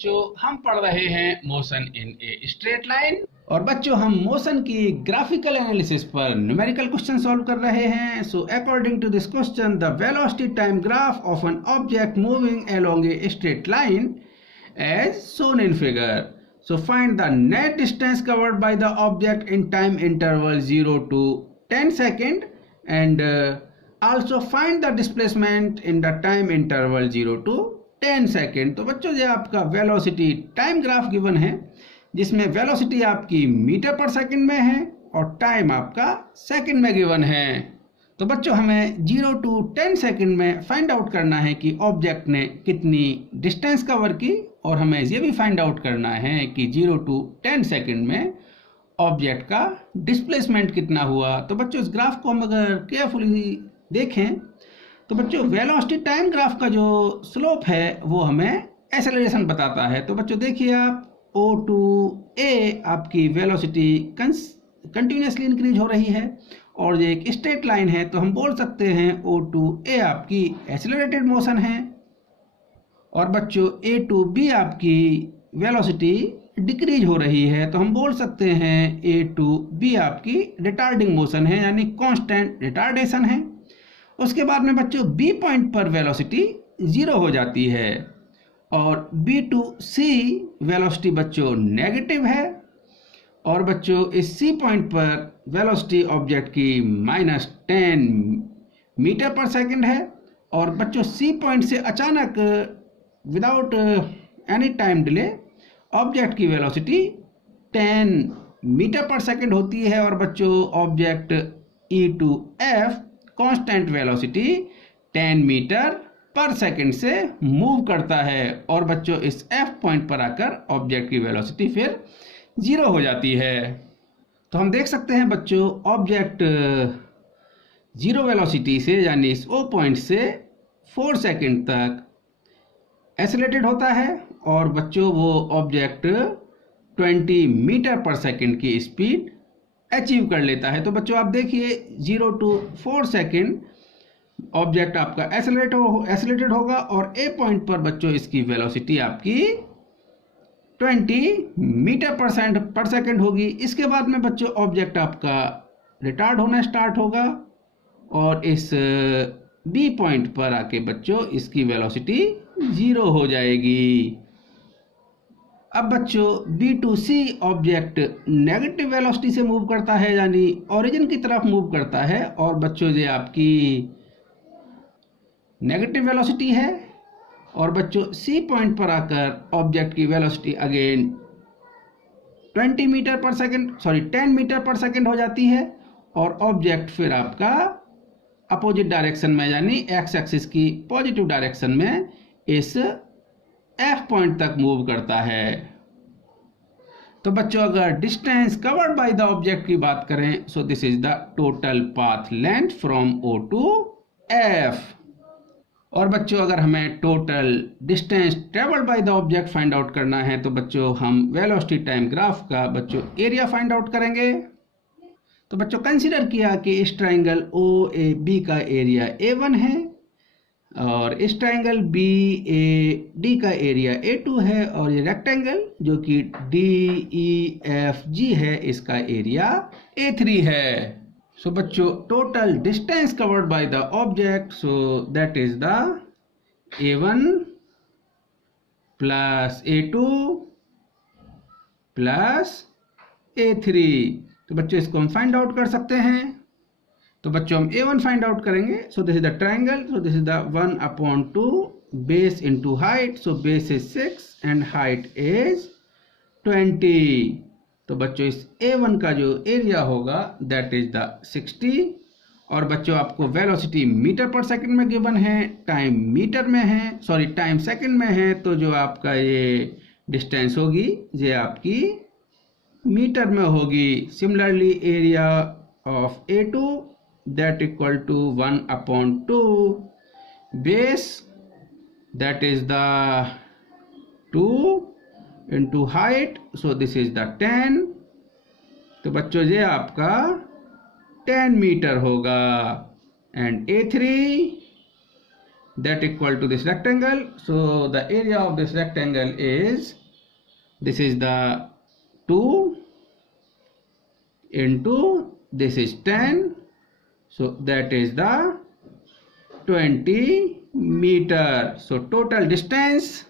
जो हम पढ़ रहे हैं motion in a straight line. और बच्चों हम मोशन की ग्राफिकल एनालिसिस पर न्यूमेरिकल क्वेश्चन सॉल्व कर रहे हैं। So according to this question the velocity time graph of an object moving along a straight line as shown in figure. So find the net distance covered by the object in time interval 0 to 10 second and also find the displacement in the time interval 0 to 10 second. तो बच्चों ये आपका velocity time graph given है जिसमें velocity आपकी metre per second में है और टाइम आपका सेकंड में गिवन है। तो बच्चों हमें 0 to 10 सेकंड में फाइंड आउट करना है कि ऑब्जेक्ट ने कितनी डिस्टेंस कवर की और हमें ये भी फाइंड आउट करना है कि 0 to 10 सेकंड में ऑब्जेक्ट का डिस्प्लेसमेंट कितना हुआ। तो बच्चों इस ग्राफ को हम अगर केयरफुली देखें तो बच्चों वेलोसिटी टाइम ग्राफ का जो स्लोप है वो हमें एक्सेलरेशन बताता है। तो बच्चों देखिए आप O to A आपकी वेलोसिटी कंटिन्यूसली इंक्रीज हो रही है और ये एक स्ट्रेट लाइन है तो हम बोल सकते हैं O to A आपकी एक्सेलरेटेड मोशन है और बच्चों A to B आपकी वेलोसिटी डिक्रीज हो रही है तो हम बोल सकते हैं A to B आपकी रिटार्डिंग मोशन है यानी कांस्टेंट रिटार्डेशन है। उसके बाद में बच्चों B पॉइंट पर वेलोसिटी 0 हो जाती है और B to C वेलोसिटी बच्चों नेगेटिव है और बच्चों इस C पॉइंट पर वेलोसिटी ऑब्जेक्ट की -10 मीटर पर सेकंड है और बच्चों C पॉइंट से अचानक without any time delay object की वेलोसिटी 10 मीटर पर सेकंड होती है और बच्चों object E to F constant velocity 10 metre per second से मूव करता है और बच्चों इस F पॉइंट पर आकर ऑब्जेक्ट की वेलोसिटी फिर 0 हो जाती है। तो हम देख सकते हैं बच्चों ऑब्जेक्ट 0 वेलोसिटी से यानी इस O पॉइंट से 4 सेकंड तक एक्सेलरेटेड होता है और बच्चों वो ऑब्जेक्ट 20 मीटर पर सेकंड की स्पीड अचीव कर लेता है। तो बच्चों आप देखिए 0 to 4 सेकंड ऑब्जेक्ट आपका एक्सेलरेटेड होगा और A पॉइंट पर बच्चों इसकी वेलोसिटी आपकी 20 मीटर पर सेकंड होगी। इसके बाद में बच्चों ऑब्जेक्ट आपका रिटार्ड होना स्टार्ट होगा और इस B पॉइंट पर आके बच्चों इसकी वेलोसिटी 0 हो जाएगी। अब बच्चों B to C object negative velocity से मूव करता है यानी ओरिजिन की तरफ मूव करता है और बच्चों ये आपकी नेगेटिव वेलोसिटी है और बच्चों C पॉइंट पर आकर ऑब्जेक्ट की velocity again 10 metre per second हो जाती है और ऑब्जेक्ट फिर आपका अपोजिट डायरेक्शन में यानी एक्स एक्सिस की पॉजिटिव डायरेक्शन में इस F पॉइंट तक मूव करता है। तो बच्चों अगर distance covered by the object की बात करें so this is the total path length from O to F। और बच्चों अगर हमें total distance travelled by the object find out करना है तो बच्चों हम वेलोसिटी टाइम ग्राफ का बच्चों एरिया फाइंड आउट करेंगे। तो बच्चों कंसीडर किया कि इस ट्राइंगल OAB का एरिया A1 है और इस ट्राइंगल BAD का एरिया A2 है और ये रेक्टेंगल जो कि DEFG है इसका एरिया A3 है। सो बच्चों total distance covered by the object so that is the A1 plus A2 plus A3। तो बच्चों इसको हम फाइंड आउट कर सकते हैं। तो बच्चों हम A1 फाइंड आउट करेंगे। So this is the triangle so this is the 1/2 base into height so base is 6 and height is 20। तो बच्चों इस A1 का जो एरिया होगा दैट इज द 60 और बच्चों आपको वेलोसिटी मीटर पर सेकंड में गिवन है, टाइम मीटर में है टाइम सेकंड में है तो जो आपका ये डिस्टेंस होगी ये आपकी मीटर में होगी। Similarly area of A2 that equal to 1/2 base that is the 2 into height so this is the 10। तो बच्चों ये आपका 10 मीटर होगा and A3 that equal to this rectangle. So the area of this rectangle is, this is the 2 into this is 10, so that is the 20 meter. So total distance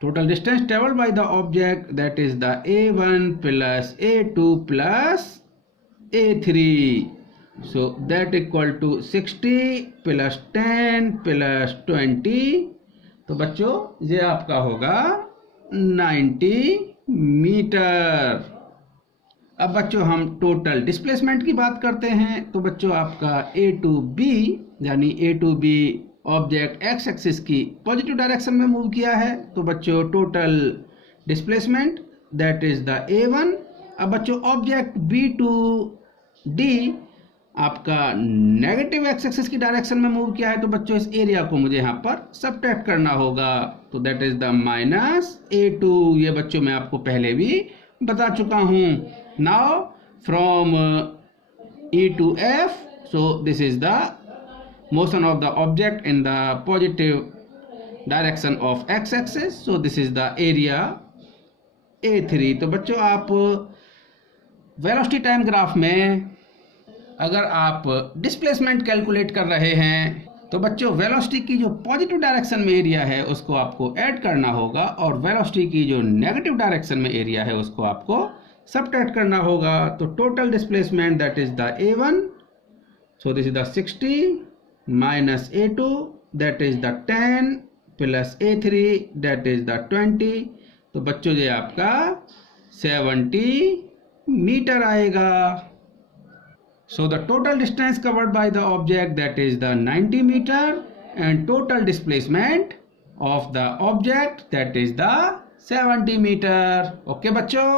traveled by the object, that is the A1 plus A2 plus A3. So that equal to 60 plus 10 plus 20. तो बच्चों ये आपका होगा 90 metre. अब बच्चों हम total displacement की बात करते हैं। तो बच्चों आपका A to B यानी A to B object x axis की पॉजिटिव डायरेक्शन में मूव किया है, तो बच्चों total displacement that is the A1। अब बच्चों ऑब्जेक्ट B to D आपका नेगेटिव एक्स एक्सिस की डायरेक्शन में मूव किया है, तो बच्चों इस एरिया को मुझे यहाँ पर सब्ट्रैक्ट करना होगा, तो दैट इज द -A2। ये बच्चों मैं आपको पहले भी बता चुका हूँ। Now from E to F, so this is the motion of the object in the positive direction of x axis, so this is the area A3। तो बच्चों आप वेलोसिटी टाइम ग्राफ में अगर आप डिस्प्लेसमेंट कैलकुलेट कर रहे हैं, तो बच्चों वेलोसिटी की जो पॉजिटिव डायरेक्शन में एरिया है उसको आपको ऐड करना होगा, और वेलोसिटी की जो नेगेटिव डायरेक्शन में एरिया है उसको आपको सब्ट्रैक्ट करना होगा। तो total displacement that is the A1, so this is the 60 minus A2 that is the 10 plus A3 that is the 20। तो बच्चों ये आपका 70 मीटर आएगा। So the total distance covered by the object, that is the 90 meter, and total displacement of the object, that is the 70 meter. Okay बच्चों।